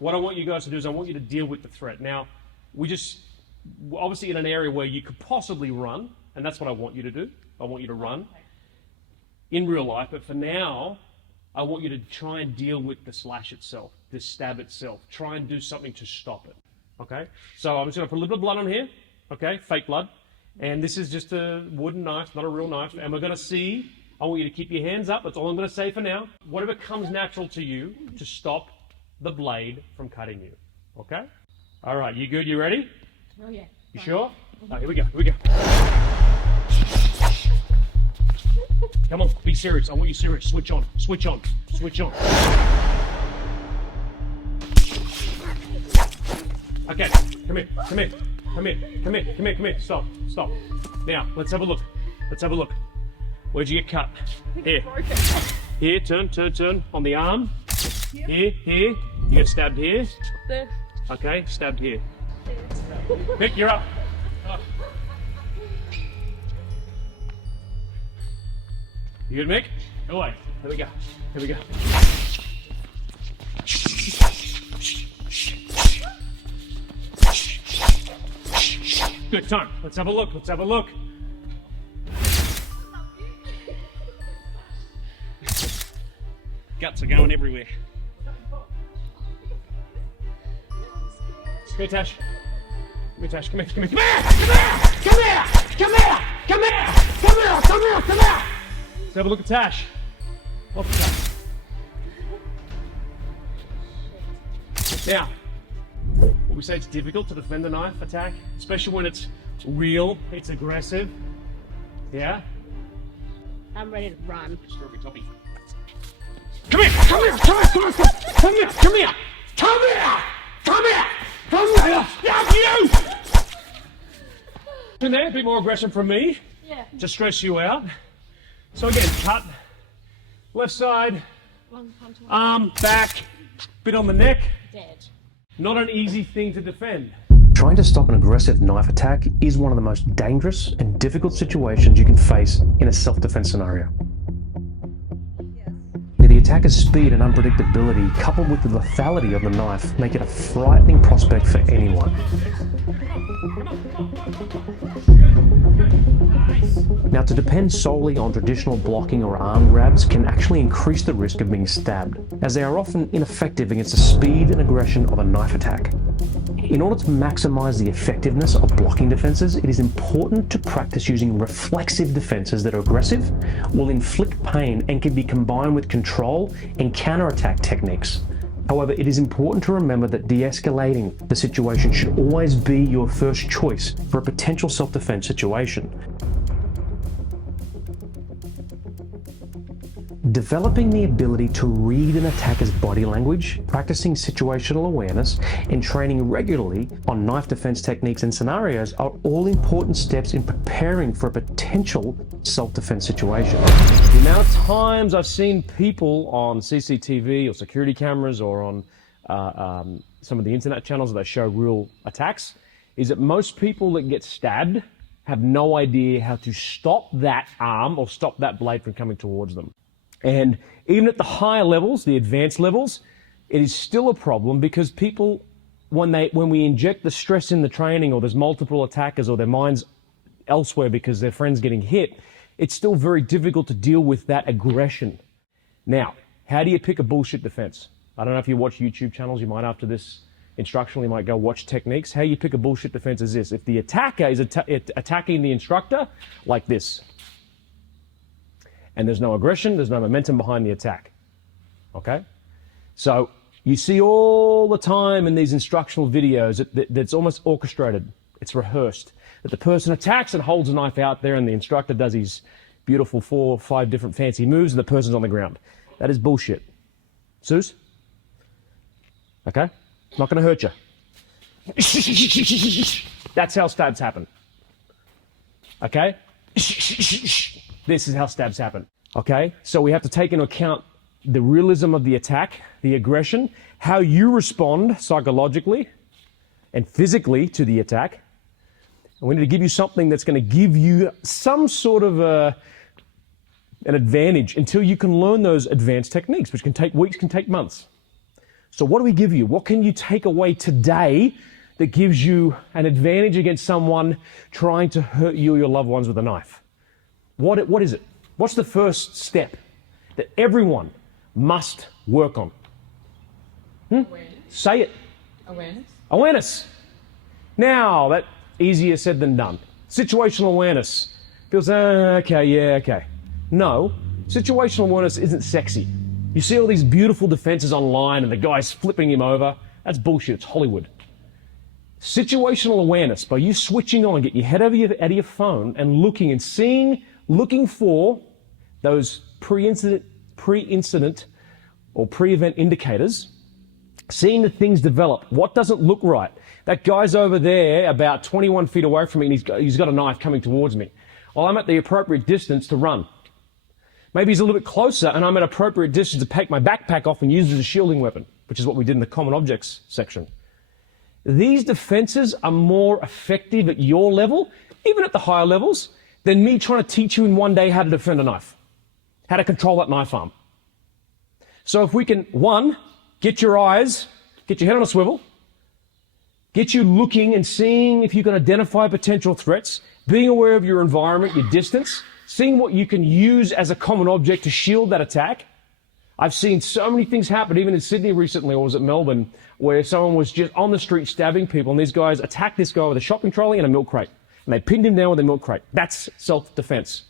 what I want you guys to do is I want you to deal with the threat. Now, we're obviously in an area where you could possibly run, and that's what I want you to do. I want you to run in real life, but for now, I want you to try and deal with the slash itself, the stab itself. Try and do something to stop it, okay? So I'm just gonna put a little bit of blood on here, okay, fake blood. And this is just a wooden knife, not a real knife. And we're gonna see, I want you to keep your hands up, that's all I'm gonna say for now. Whatever comes natural to you to stop the blade from cutting you, okay? All right, you good, you ready? Oh yeah. You sure? All right, here we go, here we go. Come on, be serious. I want you serious. Switch on, switch on, switch on. Okay, come here, come here, come here, come here, come here, come here. Stop, stop. Now, let's have a look. Let's have a look. Where'd you get cut? Here. Here, turn, turn, turn. On the arm. Here, here. You get stabbed here. There. Okay, stabbed here. Mick, you're up. You good, Mick? Go away. Here we go. Here we go. Good time. Let's have a look. Let's have a look. Guts are going everywhere. Come here, Tash. Come here, Tash. Come here. Come here. Come here. Come here. Come here. Come here. Come here. Come here. Come here. Let's have a look at Tash. Off the top. Now, what we say, it's difficult to defend the knife attack, especially when it's real, it's aggressive. Yeah? I'm ready to run. Strawberry toppy. Come here! Come here! Come here! Come here! Come here! Come here! Come here! Come here! Stab you! And there, a bit more aggression from me. Yeah. To stress you out. So again, cut. Left side. Arm, back. Bit on the neck. Dead. Not an easy thing to defend. Trying to stop an aggressive knife attack is one of the most dangerous and difficult situations you can face in a self-defense scenario. The attacker's speed and unpredictability, coupled with the lethality of the knife, make it a frightening prospect for anyone. Now, to depend solely on traditional blocking or arm grabs can actually increase the risk of being stabbed, as they are often ineffective against the speed and aggression of a knife attack. In order to maximize the effectiveness of blocking defenses, it is important to practice using reflexive defenses that are aggressive, will inflict pain, and can be combined with control and counterattack techniques. However, it is important to remember that de-escalating the situation should always be your first choice for a potential self-defense situation. Developing the ability to read an attacker's body language, practicing situational awareness, and training regularly on knife defense techniques and scenarios are all important steps in preparing for a potential self-defense situation. The amount of times I've seen people on CCTV or security cameras or on some of the internet channels that show real attacks is that most people that get stabbed have no idea how to stop that arm or stop that blade from coming towards them. And even at the higher levels, the advanced levels, it is still a problem because people, when we inject the stress in the training or there's multiple attackers or their mind's elsewhere because their friend's getting hit, it's still very difficult to deal with that aggression. Now, how do you pick a bullshit defense? I don't know if you watch YouTube channels, you might after this instructional, you might go watch techniques. How you pick a bullshit defense is this. If the attacker is attacking the instructor, like this, and there's no aggression, there's no momentum behind the attack, okay? So you see all the time in these instructional videos that's almost orchestrated, it's rehearsed, that the person attacks and holds a knife out there and the instructor does his beautiful 4 or 5 different fancy moves and the person's on the ground. That is bullshit. Seuss? Okay? Not gonna hurt you. That's how stabs happen. Okay? This is how stabs happen, okay? So we have to take into account the realism of the attack, the aggression, how you respond psychologically and physically to the attack. And we need to give you something that's going to give you some sort of an advantage until you can learn those advanced techniques, which can take weeks, can take months. So what do we give you? What can you take away today that gives you an advantage against someone trying to hurt you or your loved ones with a knife? What is it? What's the first step that everyone must work on? Awareness. Say it. Awareness. Awareness. Now, that's easier said than done. Situational awareness. Feels, okay, yeah, okay. No, situational awareness isn't sexy. You see all these beautiful defenses online and the guy's flipping him over. That's bullshit, it's Hollywood. Situational awareness, by you switching on, get your head out of your phone and looking and seeing, looking for those pre-incident or pre-event indicators, seeing the things develop. What doesn't look right? That guy's over there about 21 feet away from me and he's got a knife coming towards me. Well, I'm at the appropriate distance to run. Maybe he's a little bit closer and I'm at appropriate distance to take my backpack off and use it as a shielding weapon, which is what we did in the common objects section. These defenses are more effective at your level, even at the higher levels, than me trying to teach you in one day how to defend a knife, how to control that knife arm. So if we can, one, get your eyes, get your head on a swivel, get you looking and seeing if you can identify potential threats, being aware of your environment, your distance, seeing what you can use as a common object to shield that attack. I've seen so many things happen, even in Sydney recently, or was it Melbourne, where someone was just on the street stabbing people, and these guys attacked this guy with a shopping trolley and a milk crate. And they pinned him down with a milk crate. That's self-defense.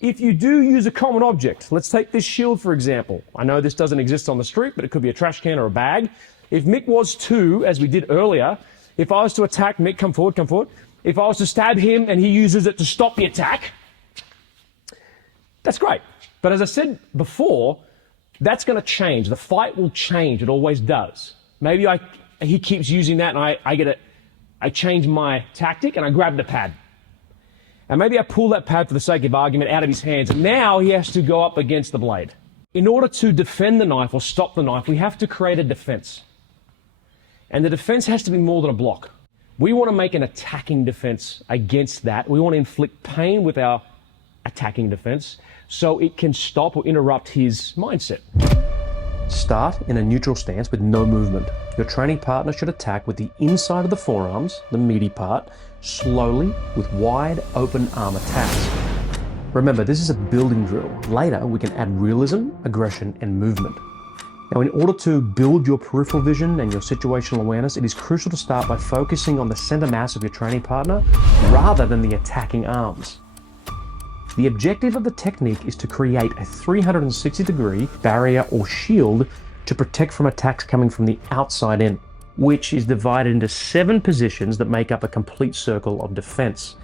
If you do use a common object, let's take this shield for example. I know this doesn't exist on the street, but it could be a trash can or a bag. If Mick was to, as we did earlier, if I was to attack Mick, come forward. If I was to stab him and he uses it to stop the attack, that's great. But as I said before, that's going to change. The fight will change. It always does. Maybe he keeps using that and I change my tactic and I grab the pad. And maybe I pull that pad for the sake of argument out of his hands. And now he has to go up against the blade. In order to defend the knife or stop the knife, we have to create a defense. And the defense has to be more than a block. We want to make an attacking defense against that. We want to inflict pain with our attacking defense so it can stop or interrupt his mindset. Start in a neutral stance with no movement. Your training partner should attack with the inside of the forearms, the meaty part, slowly with wide open arm attacks. Remember, this is a building drill. Later, we can add realism, aggression, and movement. Now, in order to build your peripheral vision and your situational awareness, it is crucial to start by focusing on the center mass of your training partner rather than the attacking arms. The objective of the technique is to create a 360-degree barrier or shield to protect from attacks coming from the outside in, which is divided into 7 positions that make up a complete circle of defense.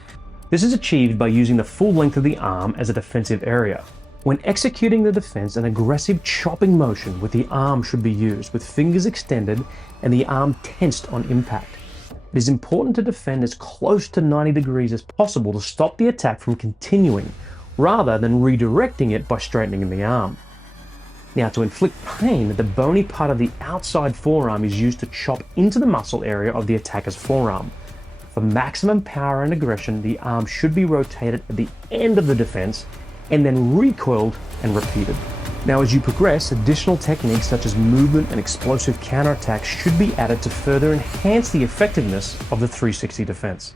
This is achieved by using the full length of the arm as a defensive area. When executing the defense, an aggressive chopping motion with the arm should be used, with fingers extended and the arm tensed on impact. It is important to defend as close to 90 degrees as possible to stop the attack from continuing, rather than redirecting it by straightening the arm. Now, to inflict pain, the bony part of the outside forearm is used to chop into the muscle area of the attacker's forearm. For maximum power and aggression, the arm should be rotated at the end of the defense and then recoiled and repeated. Now, as you progress, additional techniques such as movement and explosive counterattacks should be added to further enhance the effectiveness of the 360 defense.